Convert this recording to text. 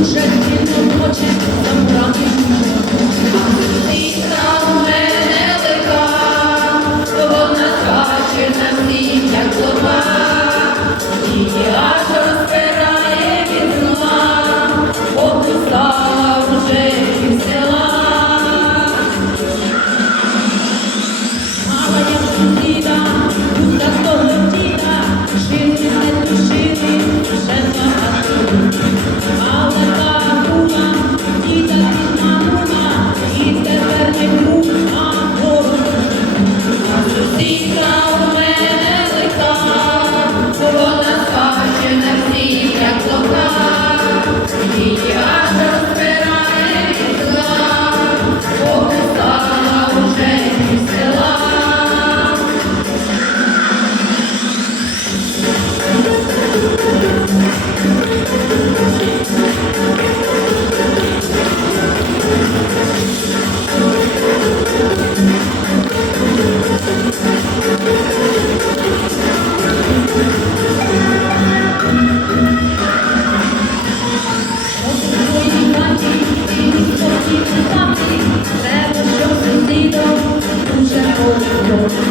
Уже не хоче забрати Yeah, look up. Yeah, look up. 요